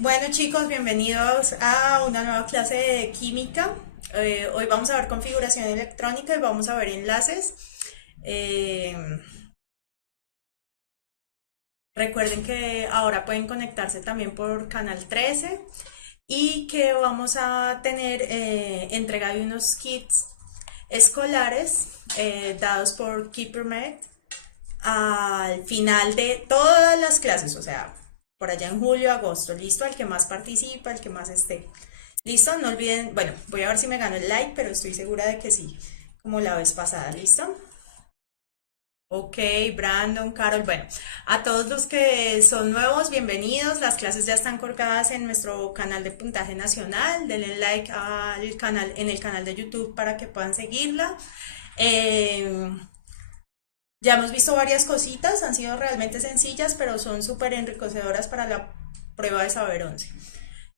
Bueno chicos, bienvenidos a una nueva clase de química. Hoy vamos a ver configuración electrónica y vamos a ver enlaces. Eh, Recuerden que ahora pueden conectarse también por canal 13 y que vamos a tener entrega de unos kits escolares dados por KeeperMed al final de todas las clases, o sea, por allá en julio, agosto, listo, el que más participa, el que más esté. Listo, no olviden, bueno, voy a ver si me gano el like, pero estoy segura de que sí, como la vez pasada, listo. Ok, Brandon, Carol, bueno, a todos los que son nuevos, bienvenidos. Las clases ya están colgadas en nuestro canal de Puntaje Nacional. Denle like al canal, en el canal de YouTube para que puedan seguirla. Eh, Ya hemos visto varias cositas, han sido realmente sencillas, pero son súper enriquecedoras para la prueba de saber 11.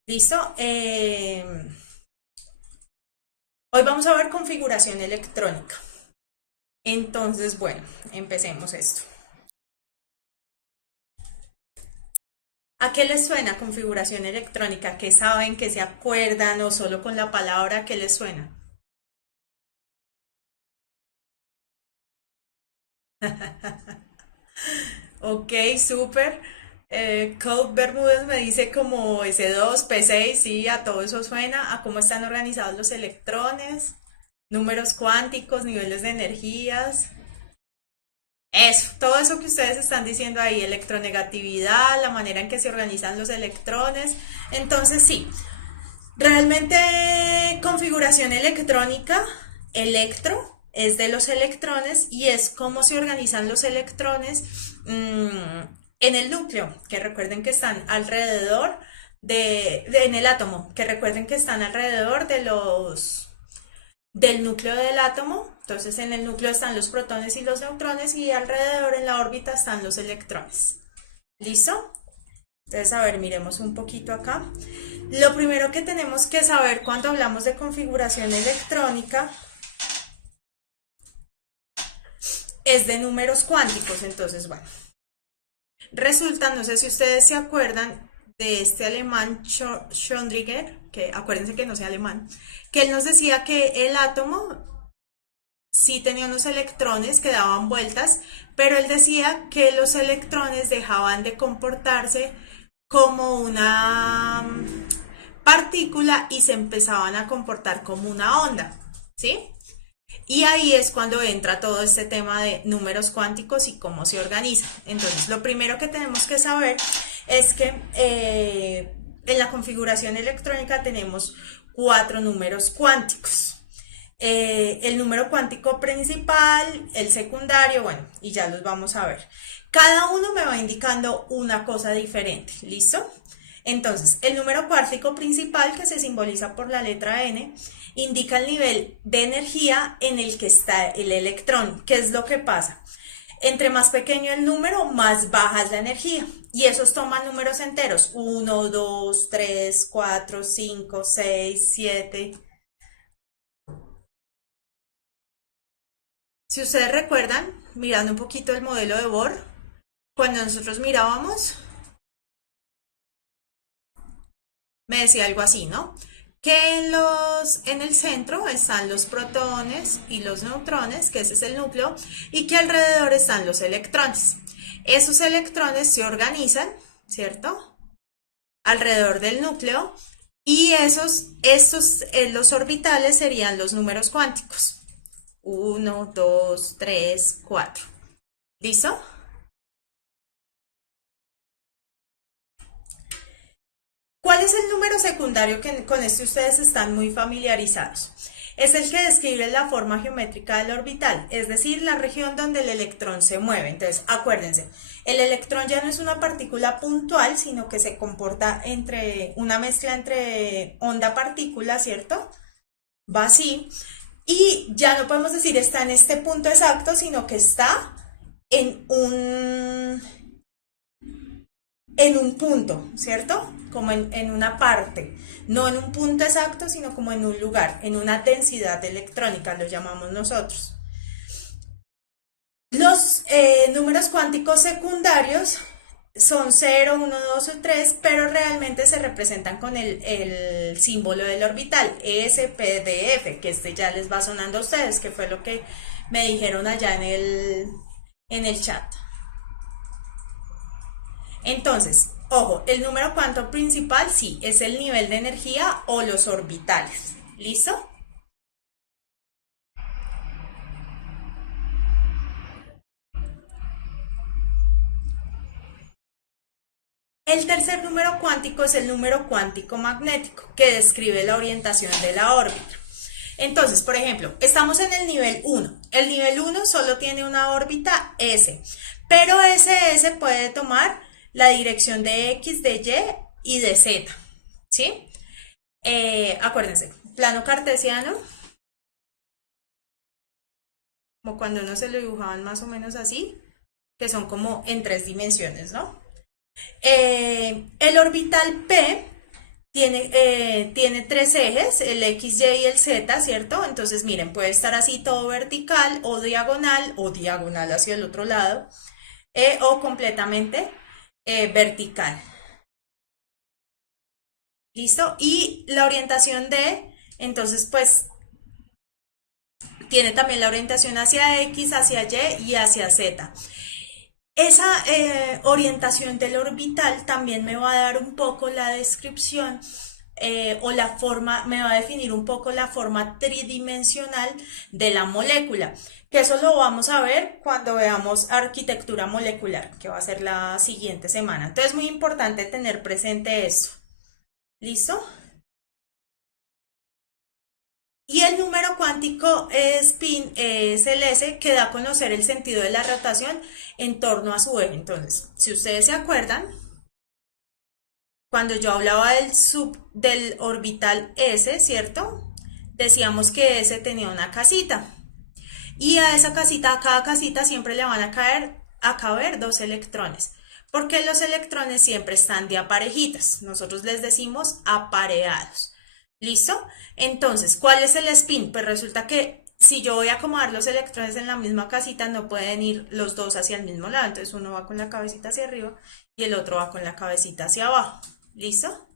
¿Listo? Hoy vamos a ver configuración electrónica. Entonces, bueno, empecemos esto. ¿A qué les suena configuración electrónica? ¿Qué saben? ¿Qué se acuerdan? ¿O solo con la palabra qué les suena? Ok, súper. Code Bermúdez me dice como S2, P6, sí, a todo eso suena, a cómo están organizados los electrones, números cuánticos, niveles de energías. Eso, todo eso que ustedes están diciendo ahí, electronegatividad, la manera en que se organizan los electrones. Entonces, sí, realmente configuración electrónica, electro, es de los electrones y es cómo se organizan los electrones en el núcleo, que recuerden que están alrededor en el átomo, que recuerden que están alrededor del núcleo del átomo. Entonces en el núcleo están los protones y los neutrones y alrededor en la órbita están los electrones. ¿Listo? Entonces, a ver, miremos un poquito acá. Lo primero que tenemos que saber cuando hablamos de configuración electrónica es de números cuánticos. Entonces, bueno, resulta, no sé si ustedes se acuerdan de este alemán Schrödinger, que acuérdense que no sea alemán, que él nos decía que el átomo sí tenía unos electrones que daban vueltas, pero él decía que los electrones dejaban de comportarse como una partícula y se empezaban a comportar como una onda, ¿sí? Y ahí es cuando entra todo este tema de números cuánticos y cómo se organiza. Entonces, lo primero que tenemos que saber es que en la configuración electrónica tenemos 4 números cuánticos. El número cuántico principal, el secundario, bueno, y ya los vamos a ver. Cada uno me va indicando una cosa diferente, ¿listo? Entonces, el número cuántico principal, que se simboliza por la letra N, indica el nivel de energía en el que está el electrón. ¿Qué es lo que pasa? Entre más pequeño el número, más baja es la energía. Y esos toman números enteros. 1, 2, 3, 4, 5, 6, 7. Si ustedes recuerdan, mirando un poquito el modelo de Bohr, cuando nosotros mirábamos, me decía algo así, ¿no? Que en el centro están los protones y los neutrones, que ese es el núcleo, y que alrededor están los electrones. Esos electrones se organizan, ¿cierto? Alrededor del núcleo, y los orbitales serían los números cuánticos. 1, 2, 3, 4. ¿Listo? ¿Cuál es el número secundario que con este ustedes están muy familiarizados? Es el que describe la forma geométrica del orbital, es decir, la región donde el electrón se mueve. Entonces, acuérdense, el electrón ya no es una partícula puntual, sino que se comporta entre una mezcla entre onda-partícula, ¿cierto? Va así. Y ya no podemos decir está en este punto exacto, sino que está en un punto, ¿cierto? Como en una parte, no en un punto exacto, sino como en un lugar, en una densidad electrónica, lo llamamos nosotros. Los números cuánticos secundarios son 0, 1, 2 o 3, pero realmente se representan con el símbolo del orbital, SPDF, que este ya les va sonando a ustedes, que fue lo que me dijeron allá en el chat. Entonces, ojo, el número cuántico principal sí es el nivel de energía o los orbitales. ¿Listo? El tercer número cuántico es el número cuántico magnético, que describe la orientación de la órbita. Entonces, por ejemplo, estamos en el nivel 1. El nivel 1 solo tiene una órbita S, pero ese S puede tomar la dirección de X, de Y y de Z. ¿Sí? Acuérdense, plano cartesiano, como cuando uno se lo dibujaban más o menos así, que son como en 3 dimensiones, ¿no? El orbital P tiene 3 ejes, el X, Y y el Z, ¿cierto? Entonces, miren, puede estar así todo vertical o diagonal hacia el otro lado, o completamente vertical. ¿Listo? Y la orientación D, entonces, pues, tiene también la orientación hacia X, hacia Y y hacia Z. Esa orientación del orbital también me va a dar un poco la descripción o la forma, me va a definir un poco la forma tridimensional de la molécula, que eso lo vamos a ver cuando veamos arquitectura molecular, que va a ser la siguiente semana. Entonces es muy importante tener presente eso. ¿Listo? Y el número cuántico spin es el S que da a conocer el sentido de la rotación en torno a su eje. Entonces, si ustedes se acuerdan, cuando yo hablaba del orbital S, ¿cierto? Decíamos que S tenía una casita. Y a esa casita, a cada casita siempre le van a caber 2 electrones. Porque los electrones siempre están de a parejitas. Nosotros les decimos apareados. ¿Listo? Entonces, ¿cuál es el spin? Pues resulta que si yo voy a acomodar los electrones en la misma casita, no pueden ir los dos hacia el mismo lado. Entonces uno va con la cabecita hacia arriba y el otro va con la cabecita hacia abajo. ¿Listo?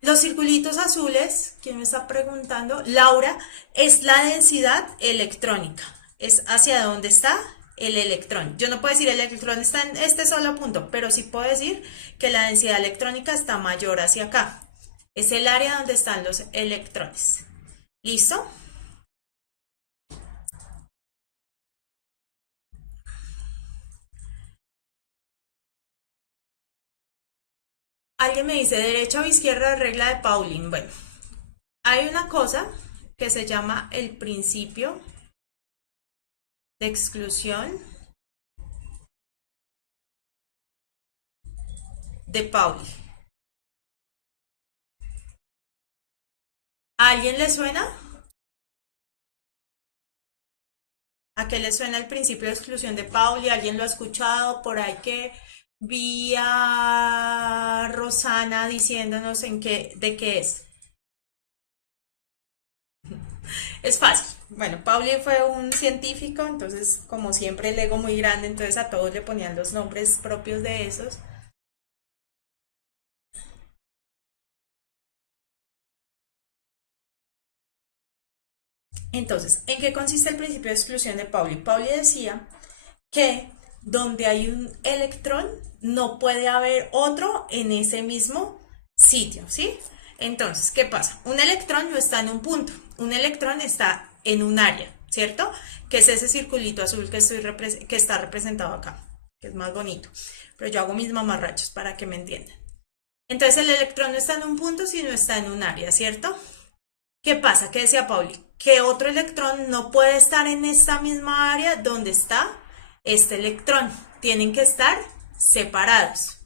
Los circulitos azules, ¿quién me está preguntando? Laura, es la densidad electrónica. Es hacia dónde está el electrón. Yo no puedo decir el electrón está en este solo punto, pero sí puedo decir que la densidad electrónica está mayor hacia acá. Es el área donde están los electrones. ¿Listo? Alguien me dice derecha o izquierda, regla de Pauling. Bueno, hay una cosa que se llama el principio de exclusión de Pauling. ¿A alguien le suena? ¿A qué le suena el principio de exclusión de Pauli? ¿Alguien lo ha escuchado por ahí que vi a Rosana diciéndonos de qué es? Es fácil. Bueno, Pauli fue un científico, entonces como siempre el ego muy grande, entonces a todos le ponían los nombres propios de esos. Entonces, ¿en qué consiste el principio de exclusión de Pauli? Pauli decía que donde hay un electrón no puede haber otro en ese mismo sitio, ¿sí? Entonces, ¿qué pasa? Un electrón no está en un punto, un electrón está en un área, ¿cierto? Que es ese circulito azul que está representado acá, que es más bonito. Pero yo hago mis mamarrachos para que me entiendan. Entonces, el electrón no está en un punto, sino está en un área, ¿cierto? ¿Qué pasa? ¿Qué decía Pauli? Que otro electrón no puede estar en esta misma área donde está este electrón. Tienen que estar separados.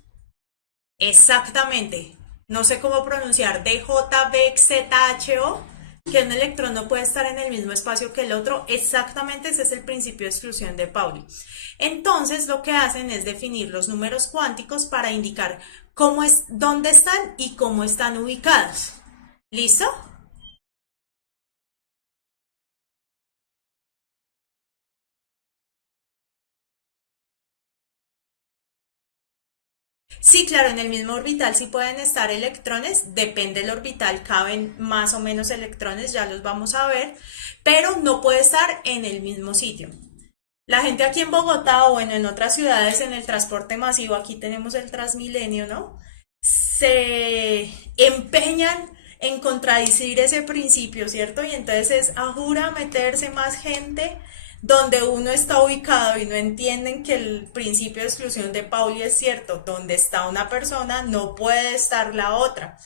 Exactamente. No sé cómo pronunciar DJBXZHO, que un electrón no puede estar en el mismo espacio que el otro. Exactamente ese es el principio de exclusión de Pauli. Entonces lo que hacen es definir los números cuánticos para indicar dónde están y cómo están ubicados. ¿Listo? Sí, claro, en el mismo orbital sí pueden estar electrones, depende del orbital, caben más o menos electrones, ya los vamos a ver, pero no puede estar en el mismo sitio. La gente aquí en Bogotá o bueno, en otras ciudades en el transporte masivo, aquí tenemos el Transmilenio, ¿no? Se empeñan en contradecir ese principio, ¿cierto? Y entonces es a jura meterse más gente donde uno está ubicado y no entienden que el principio de exclusión de Pauli es cierto, donde está una persona no puede estar la otra,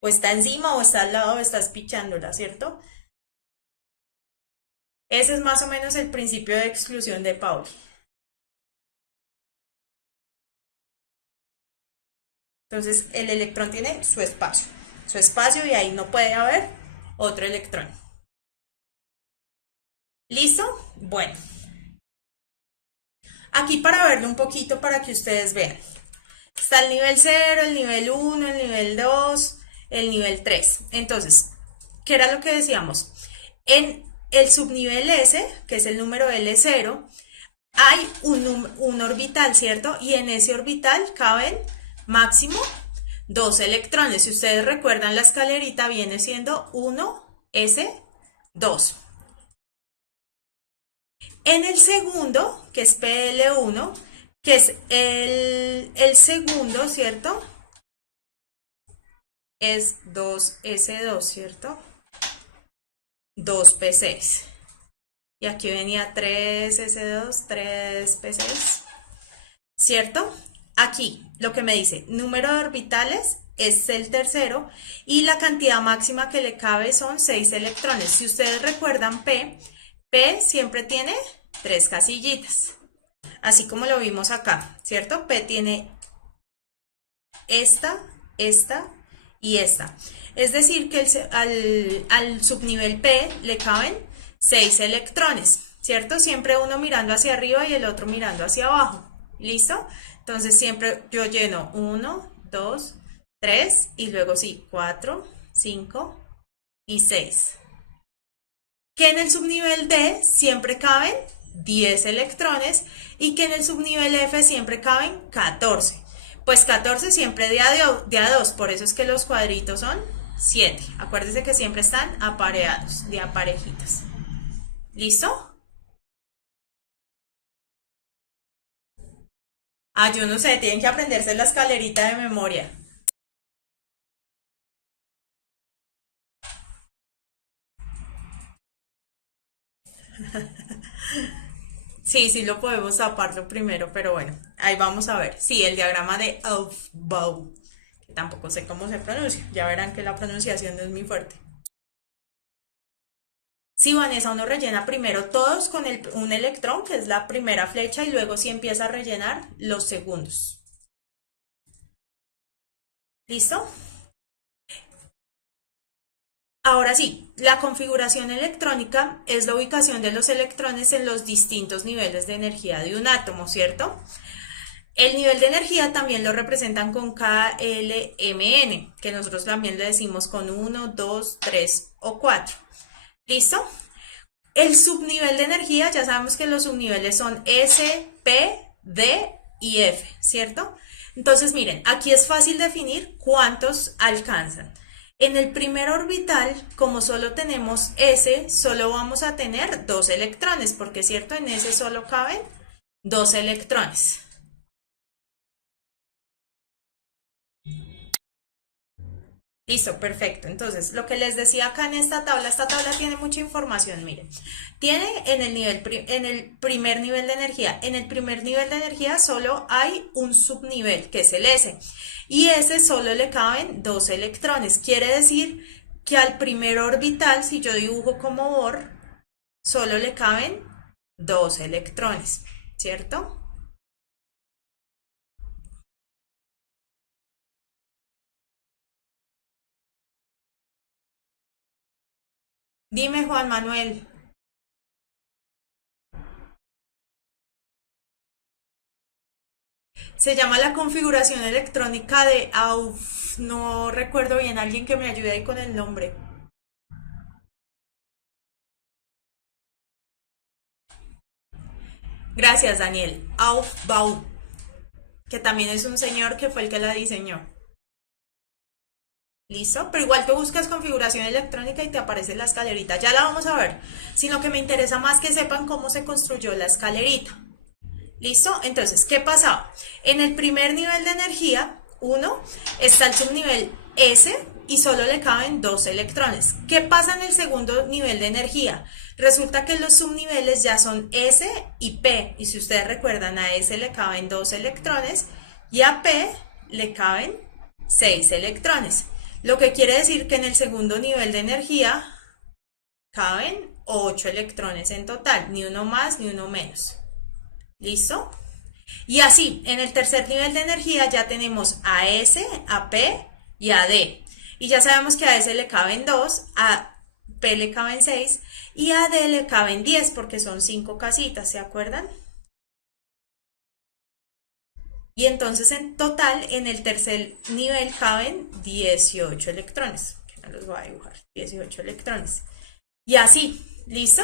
o está encima o está al lado o estás pichándola, ¿cierto? Ese es más o menos el principio de exclusión de Pauli. Entonces el electrón tiene su espacio y ahí no puede haber otro electrón. ¿Listo? Bueno, aquí para verlo un poquito para que ustedes vean. Está el nivel cero, el nivel uno, el nivel 2, el nivel 3. Entonces, ¿qué era lo que decíamos? En el subnivel S, que es el número L0, hay un orbital, ¿cierto? Y en ese orbital caben máximo dos electrones. Si ustedes recuerdan, la escalerita viene siendo 1s2. En el segundo, que es PL1, que es el segundo, ¿cierto? Es 2s2, ¿cierto? 2p6. Y aquí venía 3s2, 3p6, ¿cierto? Aquí lo que me dice, número de orbitales es el tercero y la cantidad máxima que le cabe son 6 electrones. Si ustedes recuerdan P siempre tiene 3 casillitas, así como lo vimos acá, ¿cierto? P tiene esta y esta. Es decir, que al subnivel P le caben 6 electrones, ¿cierto? Siempre uno mirando hacia arriba y el otro mirando hacia abajo. ¿Listo? Entonces siempre yo lleno 1, 2, 3 y luego sí, 4, 5 y 6. Que en el subnivel D siempre caben 10 electrones y que en el subnivel F siempre caben 14. Pues 14 siempre de a 2, por eso es que los cuadritos son 7. Acuérdense que siempre están apareados, de a parejitas. ¿Listo? Ah, yo no sé, tienen que aprenderse la escalerita de memoria. Sí, sí lo podemos taparlo primero, pero bueno, ahí vamos a ver. Sí, el diagrama de Aufbau, que tampoco sé cómo se pronuncia. Ya verán que la pronunciación no es muy fuerte. Sí, Vanessa, uno rellena primero todos con un electrón, que es la primera flecha, y luego sí empieza a rellenar los segundos. ¿Listo? Ahora sí, la configuración electrónica es la ubicación de los electrones en los distintos niveles de energía de un átomo, ¿cierto? El nivel de energía también lo representan con KLMN, que nosotros también le decimos con uno, 2, 3 o 4. ¿Listo? El subnivel de energía, ya sabemos que los subniveles son S, P, D y F, ¿cierto? Entonces, miren, aquí es fácil definir cuántos alcanzan. En el primer orbital, como solo tenemos S, solo vamos a tener dos electrones, porque cierto, en S solo caben dos electrones. Listo, perfecto. Entonces, lo que les decía acá en esta tabla tiene mucha información, miren. Tiene en el primer nivel de energía. En el primer nivel de energía solo hay un subnivel, que es el S. Y ese solo le caben dos electrones. Quiere decir que al primer orbital, si yo dibujo como Bohr, solo le caben dos electrones, ¿cierto? Dime, Juan Manuel. Se llama la configuración electrónica de AUF. No recuerdo bien, alguien que me ayude ahí con el nombre. Gracias, Daniel. Aufbau. que también es un señor que fue el que la diseñó. ¿Listo? Pero igual tú buscas configuración electrónica y te aparece la escalerita. Ya la vamos a ver. Sino que me interesa más que sepan cómo se construyó la escalerita. ¿Listo? Entonces, ¿qué pasaba? En el primer nivel de energía, 1, está el subnivel S y solo le caben 2 electrones. ¿Qué pasa en el segundo nivel de energía? Resulta que los subniveles ya son S y P. Y si ustedes recuerdan, a S le caben 2 electrones y a P le caben 6 electrones. Lo que quiere decir que en el segundo nivel de energía caben 8 electrones en total, ni uno más ni uno menos. ¿Listo? Y así, en el tercer nivel de energía ya tenemos a S, a P y a D. Y ya sabemos que a S le caben 2, a P le caben 6 y a D le caben 10 porque son 5 casitas, ¿se acuerdan? Y entonces en total en el tercer nivel caben 18 electrones. Que no los voy a dibujar, 18 electrones. Y así, ¿listo?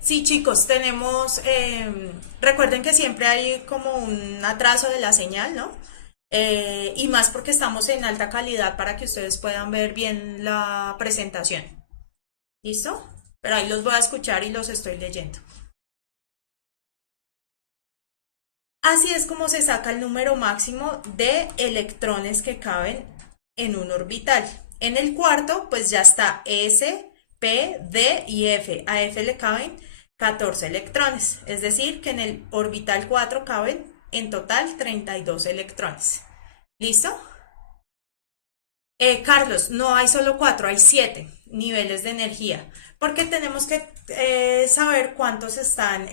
Sí, chicos, tenemos, recuerden que siempre hay como un atraso de la señal, ¿no? Y más porque estamos en alta calidad para que ustedes puedan ver bien la presentación. ¿Listo? Pero ahí los voy a escuchar y los estoy leyendo. Así es como se saca el número máximo de electrones que caben en un orbital. En el cuarto, pues ya está S, P, D y F. A F le caben 14 electrones, es decir, que en el orbital 4 caben en total 32 electrones. ¿Listo? Carlos, no hay solo 4, hay 7 niveles de energía, porque tenemos que saber cuántos están,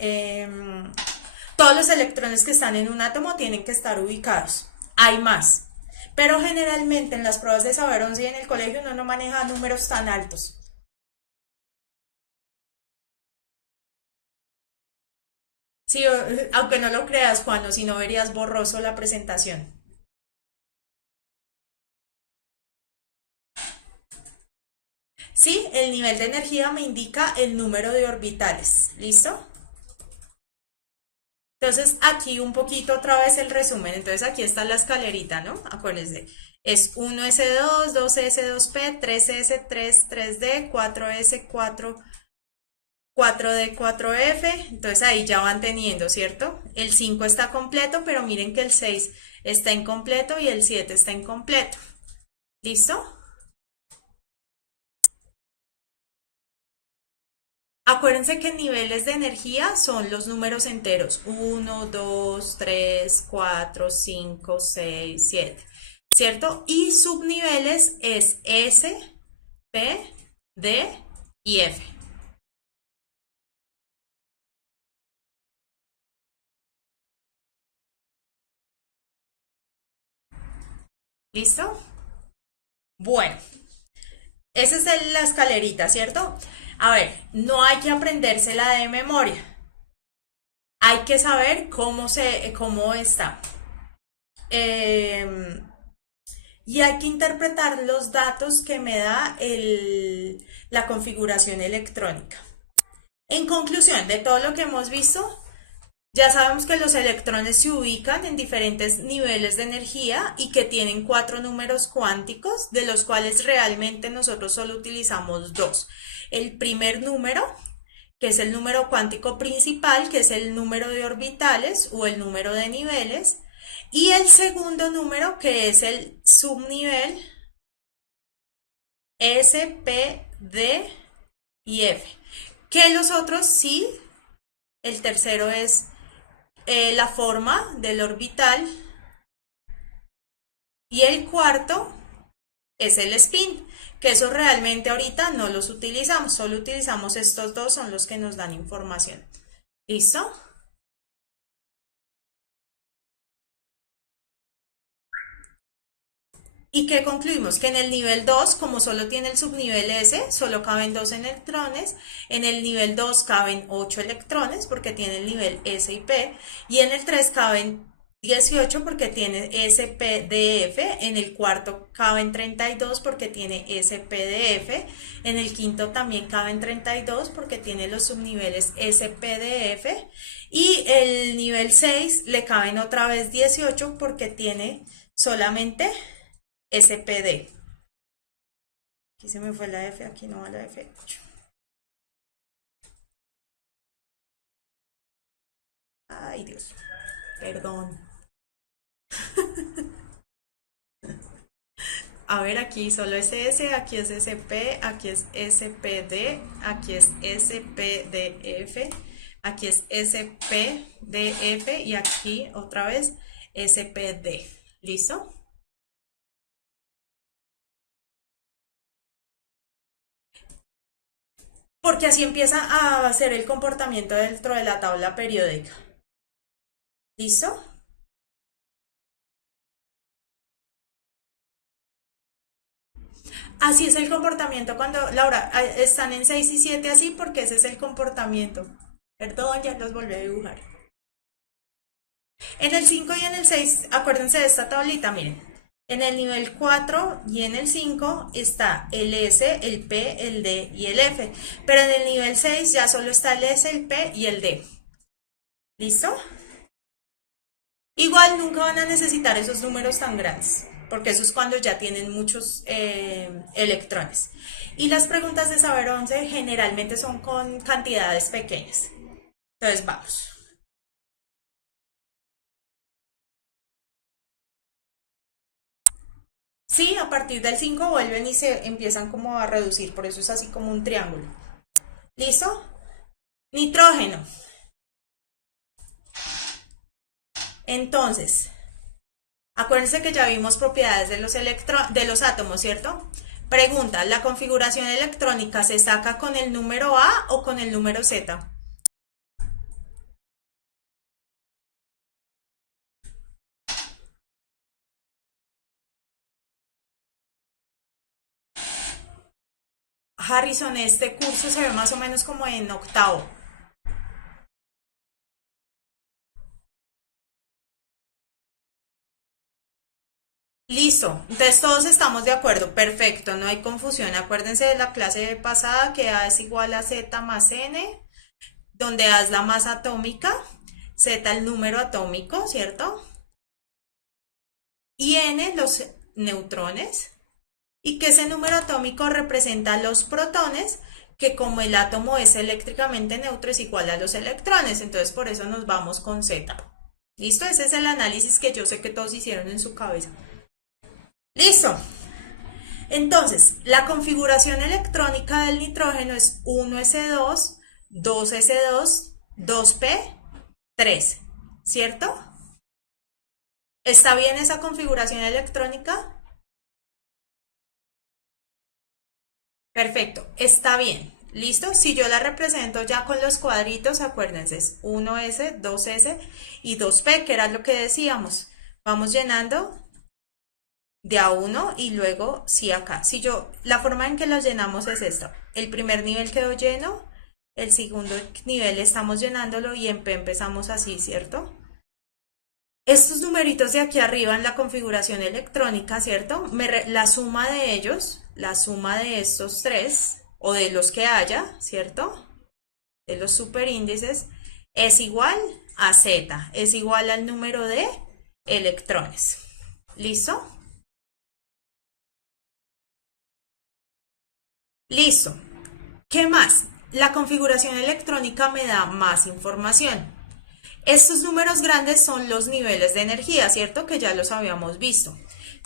todos los electrones que están en un átomo tienen que estar ubicados. Hay más, pero generalmente en las pruebas de saber 11 y en el colegio uno no maneja números tan altos. Sí, aunque no lo creas, Juan, o si no verías borroso la presentación. Sí, el nivel de energía me indica el número de orbitales. ¿Listo? Entonces, aquí un poquito otra vez el resumen. Entonces, aquí está la escalerita, ¿no? Acuérdense. Es 1s2, 2s2p, 3s, 3, 3d, 4s, 4, 4d, 4f. Entonces, ahí ya van teniendo, ¿cierto? El 5 está completo, pero miren que el 6 está incompleto y el 7 está incompleto. ¿Listo? Acuérdense que niveles de energía son los números enteros. 1, 2, 3, 4, 5, 6, 7. ¿Cierto? Y subniveles es S, P, D y F. ¿Listo? Bueno, esa es la escalerita, ¿cierto? A ver, no hay que aprendérsela de memoria. Hay que saber cómo está. Eh, y hay que interpretar los datos que me da la configuración electrónica. En conclusión de todo lo que hemos visto, ya sabemos que los electrones se ubican en diferentes niveles de energía y que tienen 4 números cuánticos, de los cuales realmente nosotros solo utilizamos 2. El primer número, que es el número cuántico principal, que es el número de orbitales o el número de niveles, y el segundo número, que es el subnivel S, P, D y F. Que los otros sí, el tercero es la forma del orbital y el cuarto es el spin, que eso realmente ahorita no los utilizamos, solo utilizamos estos dos, son los que nos dan información. ¿Listo? ¿Y qué concluimos? Que en el nivel 2, como solo tiene el subnivel S, solo caben 2 electrones. En el nivel 2 caben 8 electrones porque tiene el nivel S y P. Y en el 3 caben 18 porque tiene SPDF, en el cuarto caben 32 porque tiene SPDF, en el quinto también caben 32 porque tiene los subniveles SPDF y el nivel 6 le caben otra vez 18 porque tiene solamente SPD. Aquí se me fue la F, aquí no va la F. Ay, Dios, perdón. A ver, aquí solo es S, aquí es SP, aquí es SPD, aquí es SPDF, aquí es SPDF y aquí otra vez SPD. ¿Listo? Porque así empieza a hacer el comportamiento dentro de la tabla periódica. ¿Listo? Así es el comportamiento cuando, Laura, están en 6 y 7 así porque ese es el comportamiento. Perdón, ya los volví a dibujar. En el 5 y en el 6, acuérdense de esta tablita, miren. En el nivel 4 y en el 5 está el S, el P, el D y el F. Pero en el nivel 6 ya solo está el S, el P y el D. ¿Listo? Igual nunca van a necesitar esos números tan grandes, porque eso es cuando ya tienen muchos electrones. Y las preguntas de saber 11 generalmente son con cantidades pequeñas. Entonces vamos. Sí, a partir del 5 vuelven y se empiezan como a reducir, por eso es así como un triángulo. ¿Listo? Nitrógeno. Entonces, acuérdense que ya vimos propiedades de de los átomos, ¿cierto? Pregunta, ¿la configuración electrónica se saca con el número A o con el número Z? Harrison, este curso se ve más o menos como en octavo. Listo, entonces todos estamos de acuerdo, perfecto, no hay confusión. Acuérdense de la clase pasada que A es igual a Z más N, donde A es la masa atómica, Z el número atómico, ¿cierto? Y N los neutrones, y que ese número atómico representa los protones, que como el átomo es eléctricamente neutro es igual a los electrones, entonces por eso nos vamos con Z. ¿Listo? Ese es el análisis que yo sé que todos hicieron en su cabeza. Listo. Entonces, la configuración electrónica del nitrógeno es 1s2, 2s2, 2p, 3, ¿cierto? ¿Está bien esa configuración electrónica? Perfecto, está bien. ¿Listo? Si yo la represento ya con los cuadritos, acuérdense, es 1s, 2s y 2p, que era lo que decíamos. Vamos llenando de a uno y luego sí acá. Si yo, la forma en que los llenamos es esta. El primer nivel quedó lleno, el segundo nivel estamos llenándolo y en P empezamos así, ¿cierto? Estos numeritos de aquí arriba en la configuración electrónica, ¿cierto? La suma de ellos, la suma de estos tres, o de los que haya, ¿cierto? De los superíndices, es igual a Z, es igual al número de electrones. ¿Listo? Listo. ¿Qué más? La configuración electrónica me da más información. Estos números grandes son los niveles de energía, ¿cierto? Que ya los habíamos visto.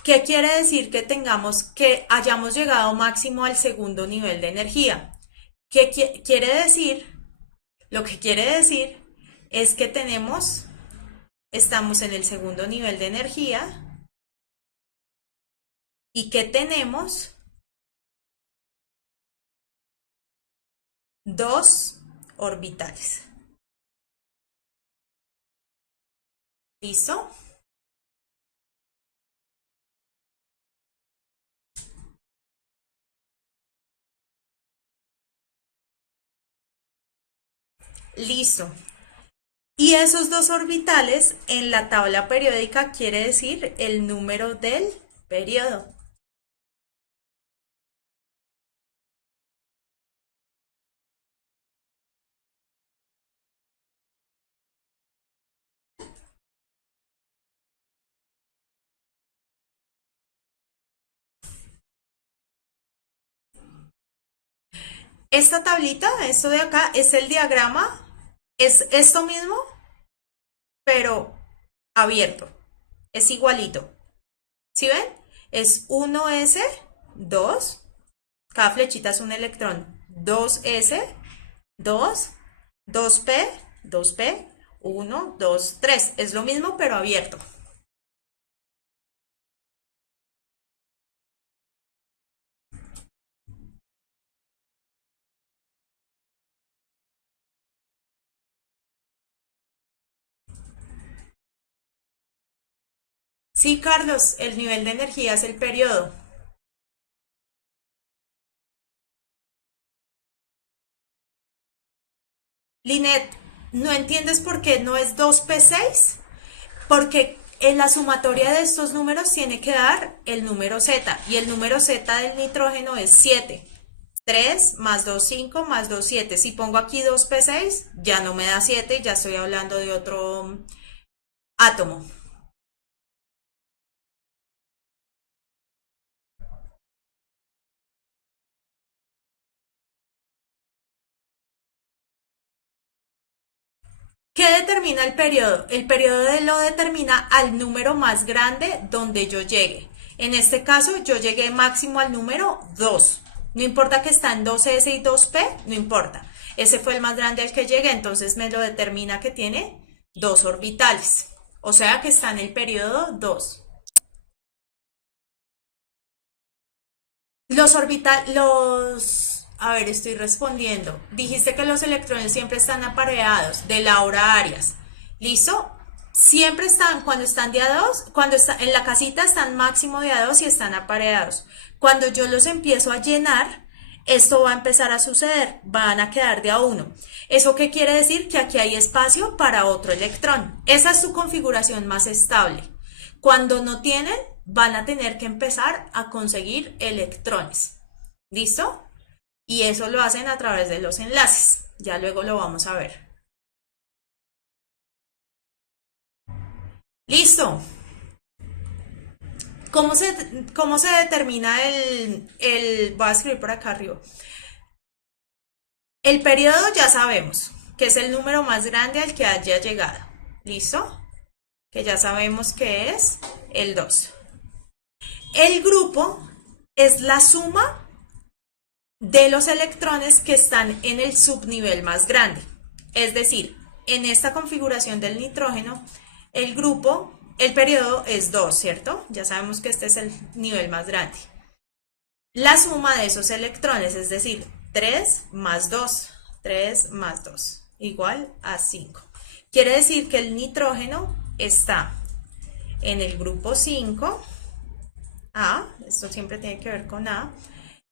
¿Qué quiere decir que tengamos, que hayamos llegado máximo al segundo nivel de energía? ¿Qué quiere decir? Lo que quiere decir es que estamos en el segundo nivel de energía y que tenemos dos orbitales. ¿Listo? Listo. Y Y esos dos orbitales en la tabla periódica quiere decir el número del periodo. Esta tablita, esto de acá, es el diagrama, es esto mismo, pero abierto, es igualito. ¿Sí ven? Es 1s, 2, cada flechita es un electrón, 2s, 2, 2p, 2p, 1, 2, 3. Es lo mismo, pero abierto. Sí, Carlos, el nivel de energía es el periodo. Linet, ¿no entiendes por qué no es 2p6? Porque en la sumatoria de estos números tiene que dar el número z, y el número z del nitrógeno es 7. 3 más 2, 5 más 2, 7. Si pongo aquí 2p6, ya no me da 7, ya estoy hablando de otro átomo. ¿Qué determina el periodo? El periodo lo determina al número más grande donde yo llegue. En este caso, yo llegué máximo al número 2. No importa que está en 2s y 2p, no importa. Ese fue el más grande al que llegué, entonces me lo determina que tiene 2 orbitales. O sea que está en el periodo 2. A ver, estoy respondiendo. Dijiste que los electrones siempre están apareados, de Laura Arias. ¿Listo? Siempre están, cuando están de a 2, cuando está, en la casita están máximo de a 2 y están apareados. Cuando yo los empiezo a llenar, esto va a empezar a suceder, van a quedar de a 1. ¿Eso qué quiere decir? Que aquí hay espacio para otro electrón. Esa es su configuración más estable. Cuando no tienen, van a tener que empezar a conseguir electrones. ¿Listo? Y eso lo hacen a través de los enlaces. Ya luego lo vamos a ver. Listo. ¿Cómo se determina voy a escribir por acá arriba? El periodo ya sabemos, que es el número más grande al que haya llegado. ¿Listo? Que ya sabemos que es el 2. El grupo es la suma de los electrones que están en el subnivel más grande. Es decir, en esta configuración del nitrógeno, el periodo es 2, ¿cierto? Ya sabemos que este es el nivel más grande. La suma de esos electrones, es decir, 3 más 2, 3 más 2, igual a 5. Quiere decir que el nitrógeno está en el grupo 5, A, esto siempre tiene que ver con A,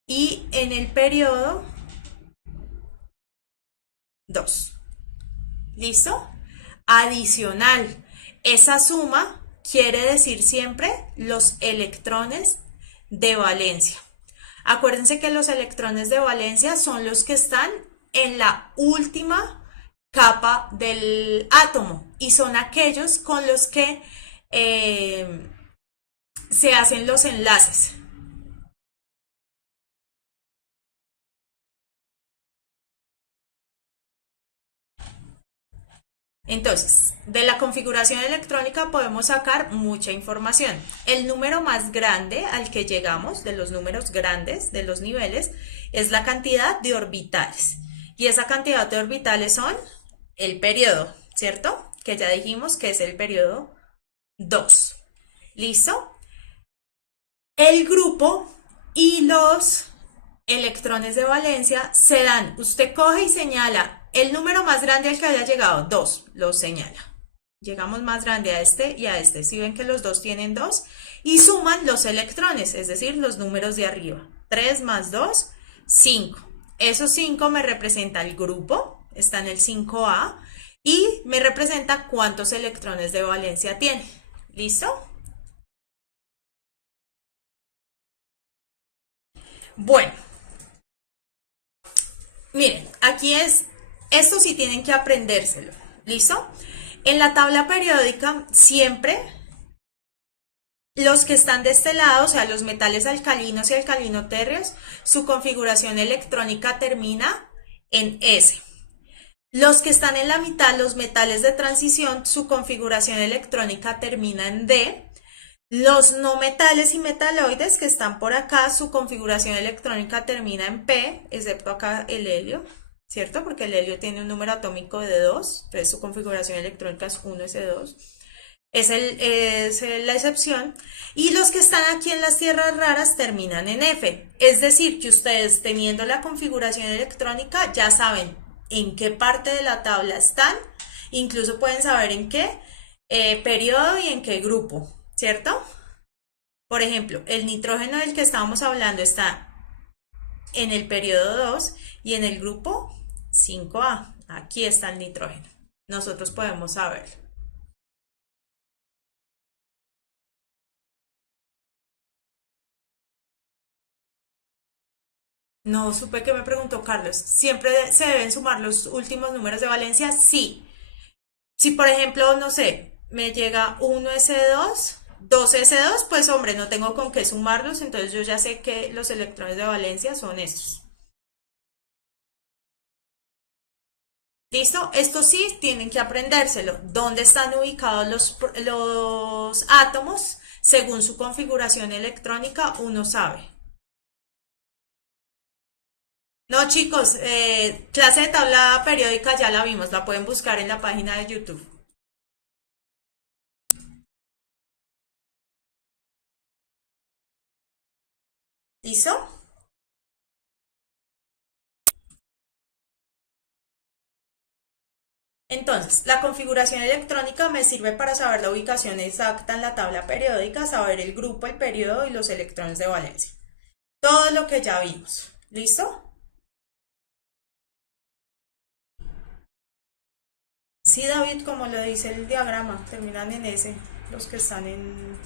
y en el periodo 2. ¿Listo? Adicional, esa suma quiere decir siempre los electrones de valencia. Acuérdense que los electrones de valencia son los que están en la última capa del átomo y son aquellos con los que se hacen los enlaces. Entonces, de la configuración electrónica podemos sacar mucha información. El número más grande al que llegamos, de los números grandes, de los niveles, es la cantidad de orbitales. Y esa cantidad de orbitales son el periodo, ¿cierto? Que ya dijimos que es el periodo 2. ¿Listo? El grupo y los electrones de valencia se dan. Usted coge y señala el número más grande al que haya llegado, 2, lo señala. Llegamos más grande a este y a este. Si ven que los dos tienen 2 y suman los electrones, es decir, los números de arriba. 3 más 2, 5. Esos 5 me representa el grupo, está en el 5A, y me representa cuántos electrones de valencia tiene. ¿Listo? Bueno, miren, aquí esto sí tienen que aprendérselo. ¿Listo? En la tabla periódica siempre los que están de este lado, o sea, los metales alcalinos y alcalino-térreos, su configuración electrónica termina en S. Los que están en la mitad, los metales de transición, su configuración electrónica termina en D. Los no metales y metaloides que están por acá, su configuración electrónica termina en P, excepto acá el helio, ¿cierto? Porque el helio tiene un número atómico de 2, entonces su configuración electrónica es 1s2. Es la excepción. Y los que están aquí en las tierras raras terminan en F. Es decir, que ustedes teniendo la configuración electrónica ya saben en qué parte de la tabla están. Incluso pueden saber en qué periodo y en qué grupo, ¿cierto? Por ejemplo, el nitrógeno del que estábamos hablando está en el periodo 2 y en el grupo 5A. Aquí está el nitrógeno. Nosotros podemos saberlo. No supe que me preguntó Carlos. ¿Siempre se deben sumar los últimos números de valencia? Sí. Si por ejemplo, no sé, me llega 1s2, 2s2, pues hombre, no tengo con qué sumarlos, entonces yo ya sé que los electrones de valencia son estos. ¿Listo? Esto sí tienen que aprendérselo. ¿Dónde están ubicados los átomos? Según su configuración electrónica, uno sabe. No, chicos, clase de tabla periódica ya la vimos, la pueden buscar en la página de YouTube. ¿Listo? Entonces, la configuración electrónica me sirve para saber la ubicación exacta en la tabla periódica, saber el grupo, el periodo y los electrones de valencia. Todo lo que ya vimos. ¿Listo? Sí, David, como lo dice el diagrama, terminan en S, los que están en...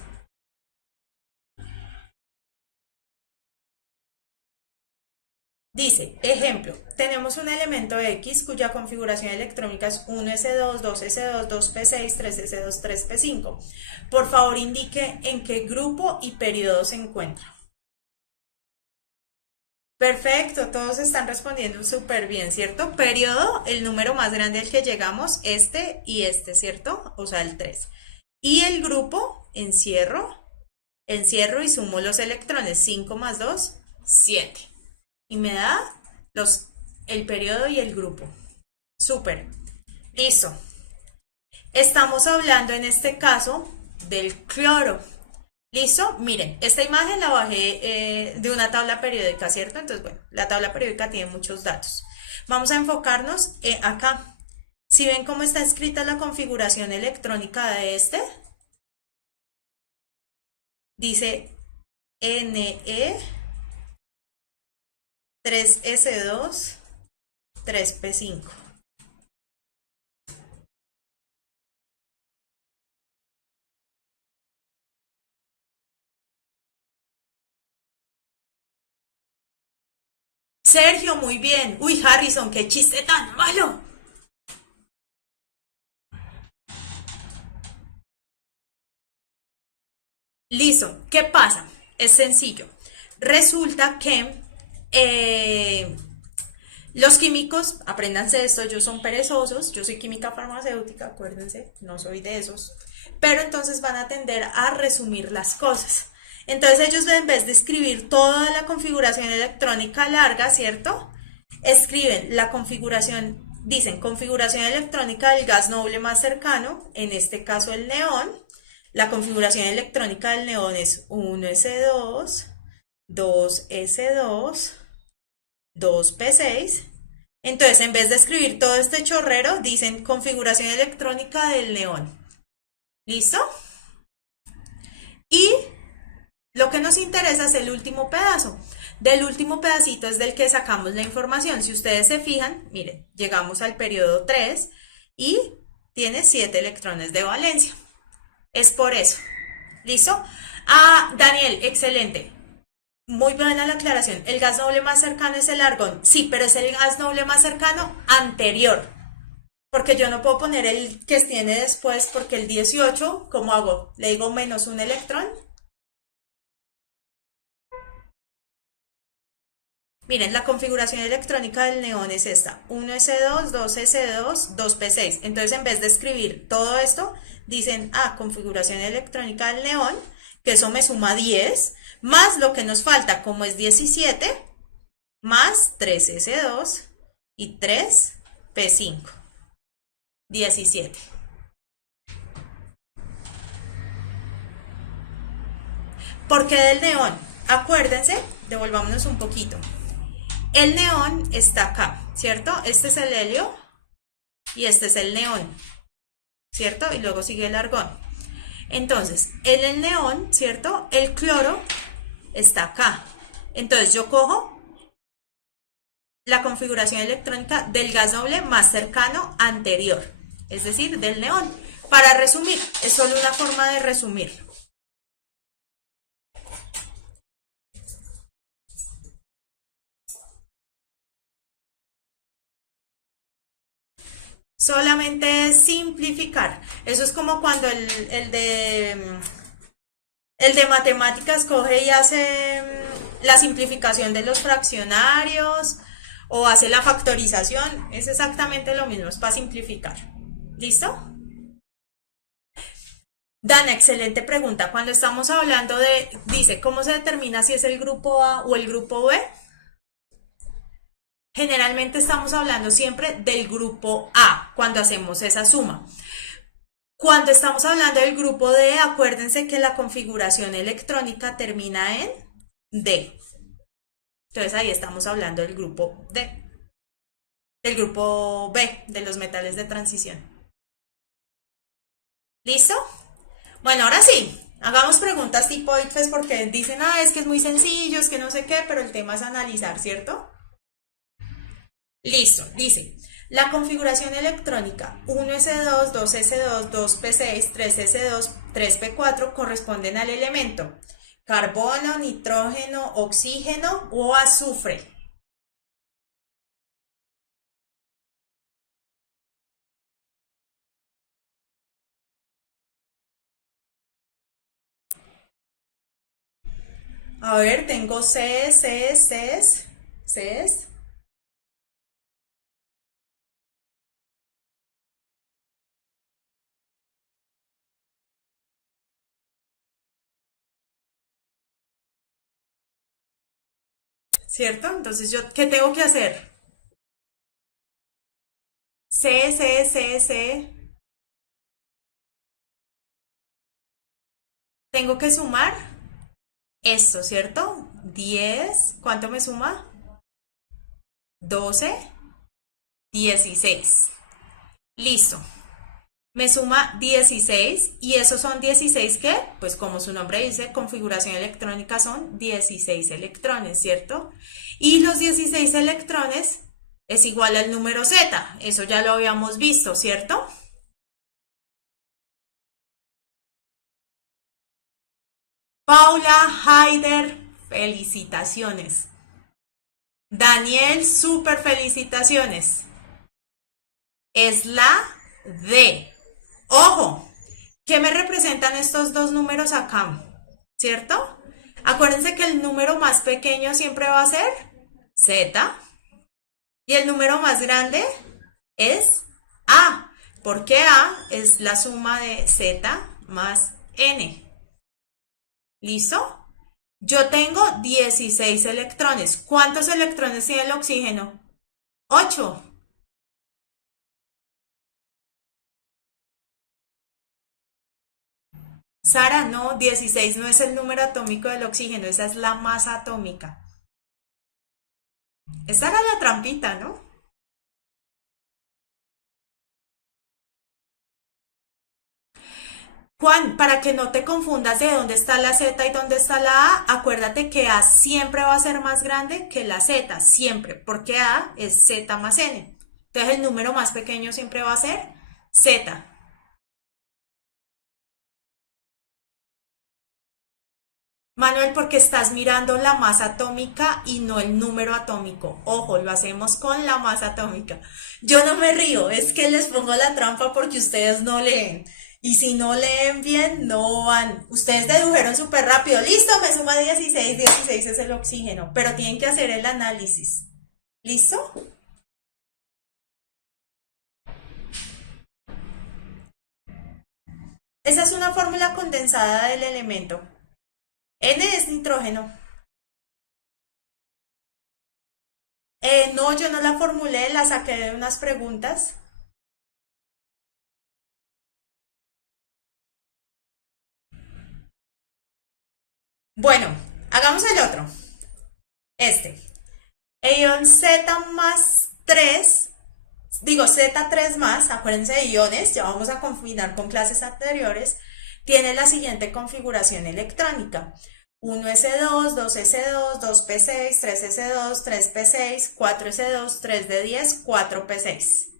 Dice, ejemplo, tenemos un elemento X cuya configuración electrónica es 1s2, 2s2, 2p6, 3s2, 3p5. Por favor, indique en qué grupo y periodo se encuentra. Perfecto, todos están respondiendo súper bien, ¿cierto? Periodo, el número más grande al que llegamos, este y este, ¿cierto? O sea, el 3. Y el grupo, encierro y sumo los electrones, 5 más 2, 7. Y me da el periodo y el grupo. Súper. Listo. Estamos hablando en este caso del cloro. ¿Listo? Miren, esta imagen la bajé de una tabla periódica, ¿cierto? Entonces, bueno, la tabla periódica tiene muchos datos. Vamos a enfocarnos acá. Si ven cómo está escrita la configuración electrónica de este, dice Ne 3s2 3p5. Sergio, muy bien. Uy, Harrison, qué chiste tan malo. Listo, ¿qué pasa? Es sencillo. Resulta que los químicos, apréndanse esto, ellos son perezosos, yo soy química farmacéutica, acuérdense, no soy de esos, pero entonces van a tender a resumir las cosas. Entonces ellos en vez de escribir toda la configuración electrónica larga, ¿cierto? Escriben la configuración, dicen configuración electrónica del gas noble más cercano, en este caso el neón. La configuración electrónica del neón es 1s2, 2s2, 2p6. Entonces, en vez de escribir todo este chorrero, dicen configuración electrónica del neón. ¿Listo? Y lo que nos interesa es el último pedazo. Del último pedacito es del que sacamos la información. Si ustedes se fijan, miren, llegamos al periodo 3 y tiene 7 electrones de valencia. Es por eso. ¿Listo? Ah, Daniel, excelente. Muy buena la aclaración. El gas noble más cercano es el argón. Sí, pero es el gas noble más cercano anterior. Porque yo no puedo poner el que tiene después, porque el 18, ¿cómo hago? Le digo menos un electrón. Miren, la configuración electrónica del neón es esta. 1s2, 2s2, 2p6. Entonces, en vez de escribir todo esto, dicen, configuración electrónica del neón, que eso me suma 10, más lo que nos falta, como es 17, más 3s2 y 3p5. 17. ¿Por qué del neón? Acuérdense, devolvámonos un poquito. El neón está acá, ¿cierto? Este es el helio y este es el neón, ¿cierto? Y luego sigue el argón. Entonces, el neón, ¿cierto? El cloro está acá. Entonces yo cojo la configuración electrónica del gas noble más cercano anterior, es decir, del neón. Para resumir, es solo una forma de resumir. Solamente simplificar. Eso es como cuando el de matemáticas coge y hace la simplificación de los fraccionarios o hace la factorización. Es exactamente lo mismo, es para simplificar. ¿Listo? Dana, excelente pregunta. Cuando estamos hablando dice, ¿cómo se determina si es el grupo A o el grupo B? Generalmente estamos hablando siempre del grupo A cuando hacemos esa suma. Cuando estamos hablando del grupo D, acuérdense que la configuración electrónica termina en D. Entonces ahí estamos hablando del grupo D, del grupo B, de los metales de transición. ¿Listo? Bueno, ahora sí, hagamos preguntas tipo ICFES porque dicen, es que es muy sencillo, es que no sé qué, pero el tema es analizar, ¿cierto? Listo, dice, la configuración electrónica 1s2, 2s2, 2p6, 3s2, 3p4 corresponden al elemento carbono, nitrógeno, oxígeno o azufre. A ver, tengo C, C, C, C. ¿Cierto? Entonces, ¿qué tengo que hacer? C, C, C, C. Tengo que sumar esto, ¿cierto? 10, ¿cuánto me suma? 12, 16. Listo. Me suma 16 y esos son 16 ¿qué? Pues como su nombre dice, configuración electrónica son 16 electrones, ¿cierto? Y los 16 electrones es igual al número Z, eso ya lo habíamos visto, ¿cierto? Paula Haider, felicitaciones. Daniel, súper felicitaciones. Es la D. Ojo, ¿qué me representan estos dos números acá? ¿Cierto? Acuérdense que el número más pequeño siempre va a ser Z y el número más grande es A, porque A es la suma de Z más N. ¿Listo? Yo tengo 16 electrones. ¿Cuántos electrones tiene el oxígeno? 8. Sara, no, 16 no es el número atómico del oxígeno, esa es la masa atómica. Esa era la trampita, ¿no? Juan, para que no te confundas de dónde está la Z y dónde está la A, acuérdate que A siempre va a ser más grande que la Z, siempre, porque A es Z más N. Entonces el número más pequeño siempre va a ser Z. Manuel, porque estás mirando la masa atómica y no el número atómico. Ojo, lo hacemos con la masa atómica. Yo no me río, es que les pongo la trampa porque ustedes no leen. Y si no leen bien, no van. Ustedes dedujeron súper rápido. Listo, me suma 16. 16 es el oxígeno. Pero tienen que hacer el análisis. ¿Listo? Esa es una fórmula condensada del elemento. N es nitrógeno. No, yo no la formulé, la saqué de unas preguntas. Bueno, hagamos el otro. Este. Ion Z más 3, digo Z3 más, acuérdense de iones, ya vamos a combinar con clases anteriores, tiene la siguiente configuración electrónica. 1s2, 2s2, 2p6, 3s2, 3p6, 4s2, 3d10, 4p6.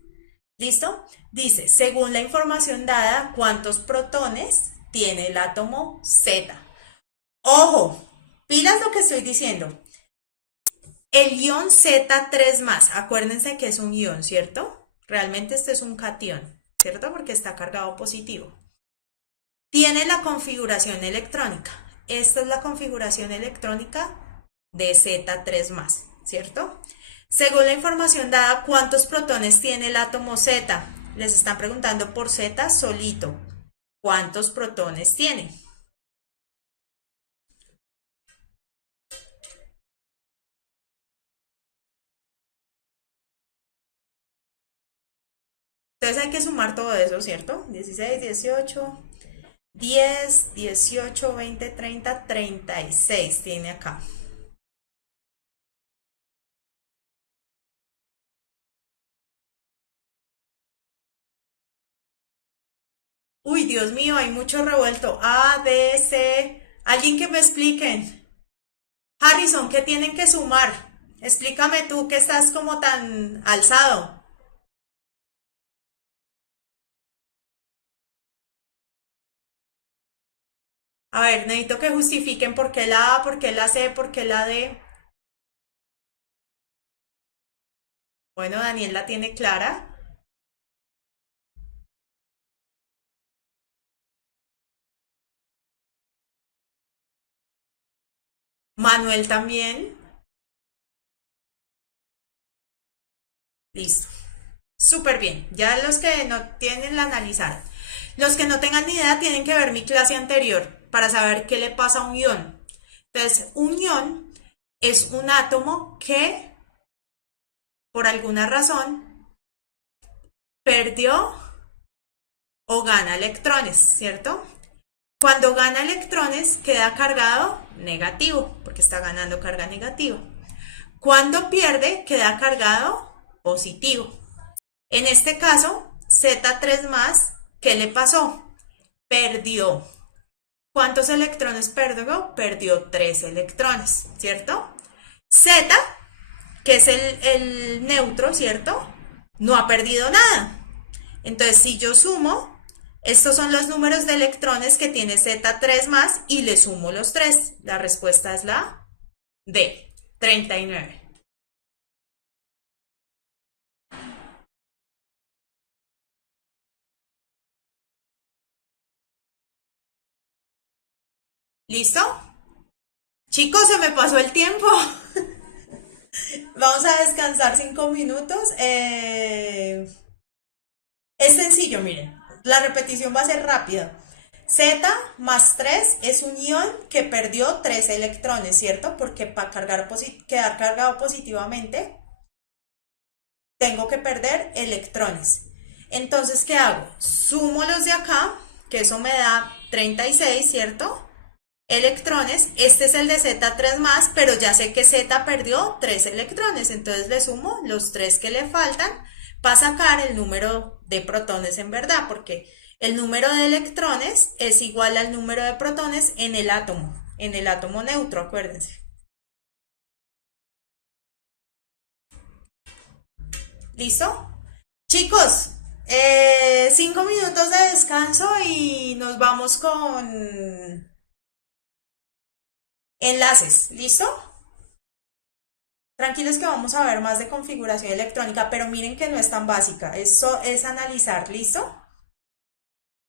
¿Listo? Dice, según la información dada, ¿cuántos protones tiene el átomo Z? Ojo, pilas lo que estoy diciendo. El ion Z3 más, acuérdense que es un ion, ¿cierto? Realmente este es un cation, ¿cierto? Porque está cargado positivo. Tiene la configuración electrónica. Esta es la configuración electrónica de Z3 más, ¿cierto? Según la información dada, ¿cuántos protones tiene el átomo Z? Les están preguntando por Z solito. ¿Cuántos protones tiene? Entonces hay que sumar todo eso, ¿cierto? 16, 18, 10, 18, 20, 30, 36 tiene acá. Uy, Dios mío, hay mucho revuelto. A, B, C. Alguien que me expliquen. Harrison, ¿qué tienen que sumar? Explícame tú que estás como tan alzado. A ver, necesito que justifiquen por qué la A, por qué la C, por qué la D. Bueno, Daniel la tiene clara. Manuel también. Listo. Súper bien. Ya los que no tienen la analizaron. Los que no tengan ni idea tienen que ver mi clase anterior para saber qué le pasa a un ion. Entonces, un ion es un átomo que, por alguna razón, perdió o gana electrones, ¿cierto? Cuando gana electrones queda cargado negativo, porque está ganando carga negativa. Cuando pierde queda cargado positivo. En este caso, Z3 más, ¿qué le pasó? Perdió. ¿Cuántos electrones perdió? Perdió 3 electrones, ¿cierto? Z, que es el neutro, ¿cierto? No ha perdido nada. Entonces, si yo sumo, estos son los números de electrones que tiene Z3 más y le sumo los 3. La respuesta es la D, 39. ¿Listo? Chicos, se me pasó el tiempo. Vamos a descansar 5 minutos. Es sencillo, miren. La repetición va a ser rápida. Z más 3 es un ion que perdió 3 electrones, ¿cierto? Porque para quedar cargado positivamente, tengo que perder electrones. Entonces, ¿qué hago? Sumo los de acá, que eso me da 36, ¿cierto? Electrones. Este es el de Z3 más, pero ya sé que Z perdió 3 electrones. Entonces le sumo los 3 que le faltan para sacar el número de protones en verdad, porque el número de electrones es igual al número de protones en el átomo neutro, acuérdense. ¿Listo? Chicos, 5 minutos de descanso y nos vamos con enlaces, ¿listo? Tranquilos que vamos a ver más de configuración electrónica, pero miren que no es tan básica, eso es analizar, ¿listo?